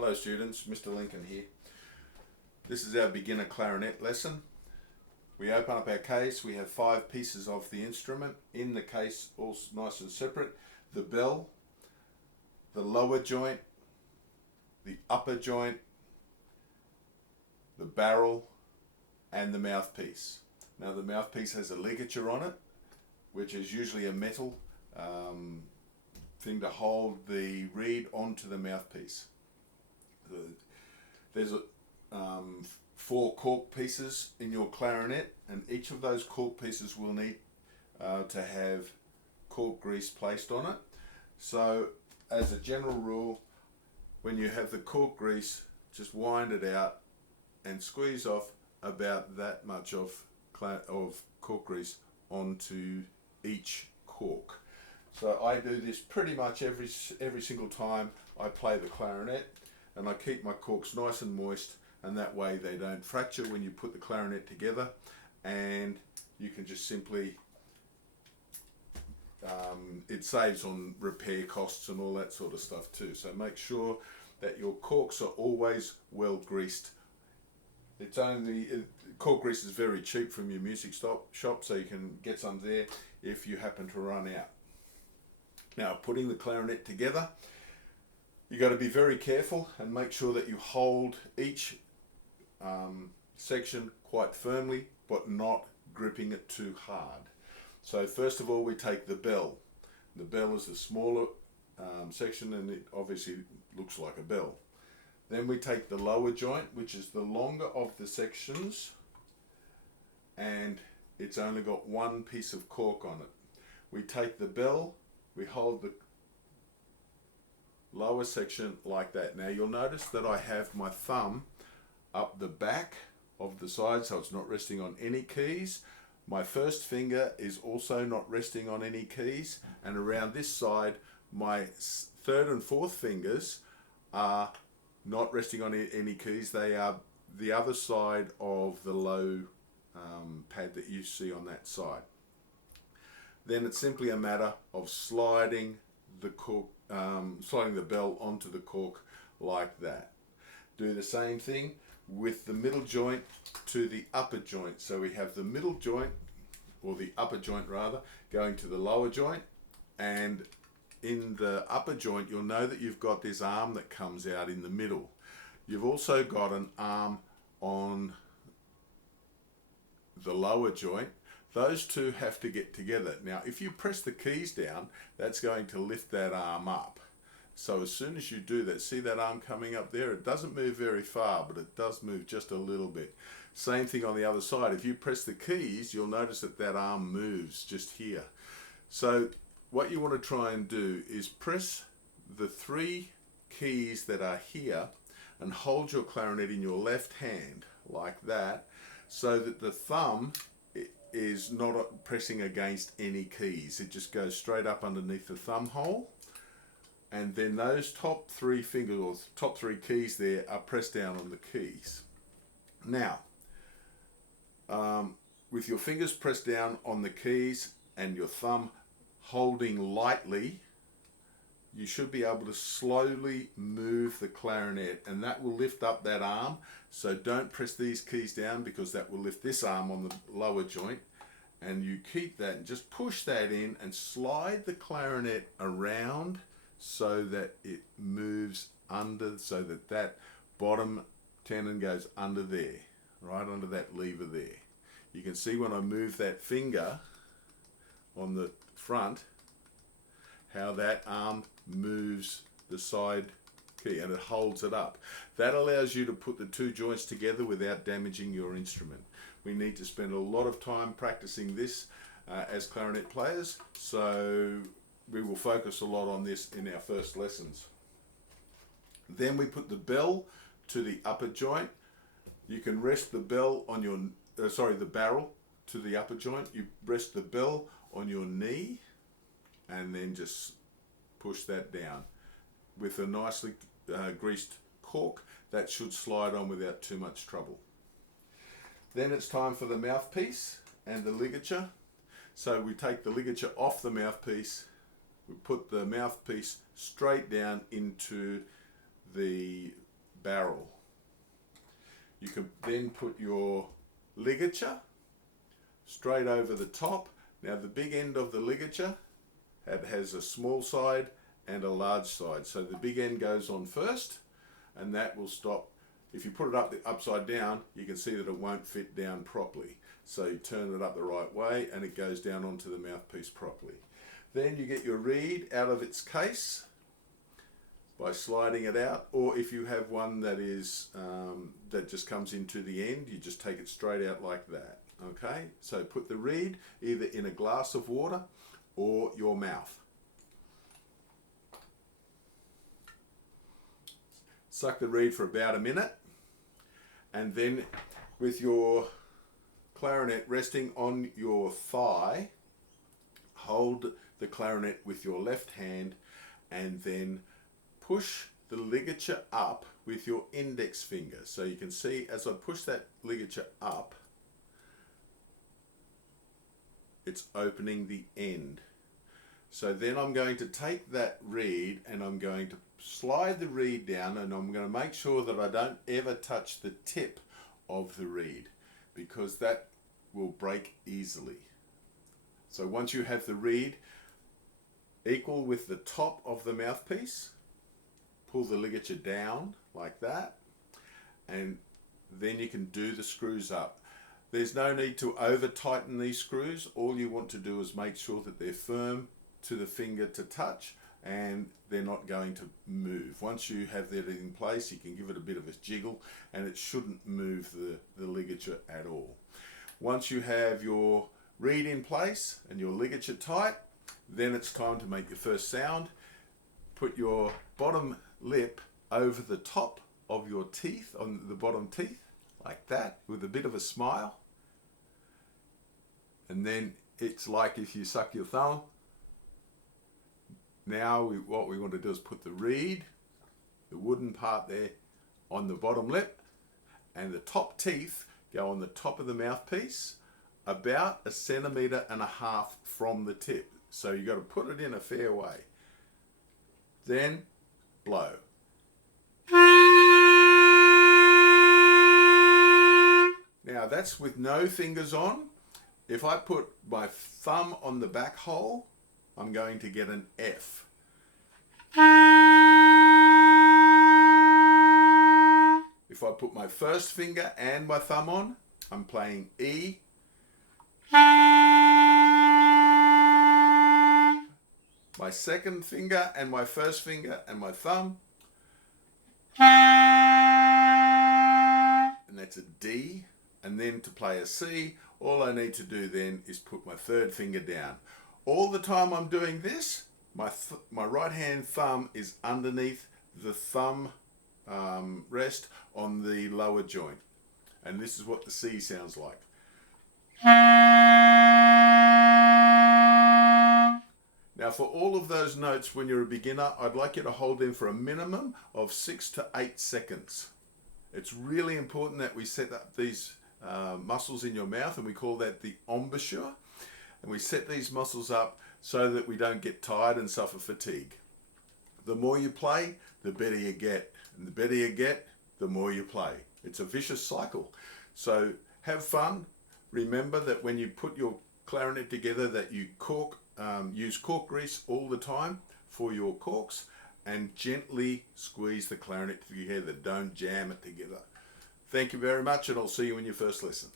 Hello students, Mr. Lincoln here. This is our beginner clarinet lesson. We open up our case, we have 5 pieces of the instrument in the case, all nice and separate. The bell, the lower joint, the upper joint, the barrel and the mouthpiece. Now the mouthpiece has a ligature on it, which is usually a metal thing to hold the reed onto the mouthpiece. There's 4 cork pieces in your clarinet, and each of those cork pieces will need to have cork grease placed on it. So as a general rule, when you have the cork grease, just wind it out and squeeze off about that much of cork grease onto each cork. So I do this pretty much every single time I play the clarinet, and I keep my corks nice and moist, and that way they don't fracture when you put the clarinet together, and you can just simply it saves on repair costs and all that sort of stuff too. So make sure that your corks are always well greased. Cork grease is very cheap from your music shop, so you can get some there if you happen to run out. Now, putting the clarinet together, you got to be very careful and make sure that you hold each section quite firmly, but not gripping it too hard. So first of all, we take the bell. The bell is the smaller section, and it obviously looks like a bell. Then we take the lower joint, which is the longer of the sections, and it's only got 1 piece of cork on it. We take the bell, we hold the lower section like that. Now you'll notice that I have my thumb up the back of the side, so it's not resting on any keys. My first finger is also not resting on any keys, and around this side my 3rd and 4th fingers are not resting on any keys. They are the other side of the low pad that you see on that side. Then it's simply a matter of sliding the cork, sliding the bell onto the cork like that. Do the same thing with the middle joint to the upper joint. So we have the middle joint, or the upper joint rather, going to the lower joint, and in the upper joint you'll know that you've got this arm that comes out in the middle. You've also got an arm on the lower joint. Those two have to get together. Now if you press the keys down, that's going to lift that arm up. So as soon as you do that, see that arm coming up there? It doesn't move very far, but it does move just a little bit. Same thing on the other side. If you press the keys, you'll notice that that arm moves just here. So what you want to try and do is press the 3 keys that are here and hold your clarinet in your left hand like that, so that the thumb is not pressing against any keys. It just goes straight up underneath the thumb hole, and then those top 3 fingers, or top 3 keys there, are pressed down on the keys. Now with your fingers pressed down on the keys and your thumb holding lightly, you should be able to slowly move the clarinet, and that will lift up that arm. So don't press these keys down, because that will lift this arm on the lower joint, and you keep that and just push that in and slide the clarinet around so that it moves under, so that that bottom tenon goes under there, right under that lever there. You can see when I move that finger on the front how that arm moves the side key, and it holds it up. That allows you to put the 2 joints together without damaging your instrument. We need to spend a lot of time practicing this as clarinet players, so we will focus a lot on this in our first lessons. Then we put the bell to the upper joint. You can rest the bell on your, the barrel to the upper joint. You rest the bell on your knee, and then just push that down with a nicely greased cork. That should slide on without too much trouble. Then it's time for the mouthpiece and the ligature. So we take the ligature off the mouthpiece, we put the mouthpiece straight down into the barrel. You can then put your ligature straight over the top. Now the big end of the ligature has a small side and a large side. So the big end goes on first, and that will stop. If you put it up upside down, you can see that it won't fit down properly. So you turn it up the right way and it goes down onto the mouthpiece properly. Then you get your reed out of its case by sliding it out, or if you have one that is that just comes into the end, you just take it straight out like that. Okay, so put the reed either in a glass of water or your mouth. Suck the reed for about a minute, and then with your clarinet resting on your thigh, hold the clarinet with your left hand and then push the ligature up with your index finger. So you can see as I push that ligature up, it's opening the end. So then I'm going to take that reed and I'm going to slide the reed down, and I'm going to make sure that I don't ever touch the tip of the reed, because that will break easily. So once you have the reed equal with the top of the mouthpiece, pull the ligature down like that, and then you can do the screws up. There's no need to over tighten these screws. All you want to do is make sure that they're firm to the finger to touch and they're not going to move. Once you have that in place, you can give it a bit of a jiggle and it shouldn't move the ligature at all. Once you have your reed in place and your ligature tight, then it's time to make your first sound. Put your bottom lip over the top of your teeth, on the bottom teeth, like that, with a bit of a smile. And then it's like if you suck your thumb. Now what we want to do is put the reed, the wooden part there, on the bottom lip, and the top teeth go on the top of the mouthpiece, about 1.5 centimeters from the tip. So you've got to put it in a fair way. Then blow. Now that's with no fingers on. If I put my thumb on the back hole, I'm going to get an F. If I put my first finger and my thumb on, I'm playing E. My second finger and my first finger and my thumb, and that's a D. And then to play a C, all I need to do then is put my third finger down. All the time I'm doing this, my right hand thumb is underneath the thumb rest on the lower joint. And this is what the C sounds like. Now for all of those notes, when you're a beginner, I'd like you to hold them for a minimum of 6 to 8 seconds. It's really important that we set up these muscles in your mouth, and we call that the embouchure. And we set these muscles up so that we don't get tired and suffer fatigue. The more you play, the better you get. And the better you get, the more you play. It's a vicious cycle. So have fun. Remember that when you put your clarinet together, that you use cork grease all the time for your corks, and gently squeeze the clarinet together. Don't jam it together. Thank you very much, and I'll see you in your first lesson.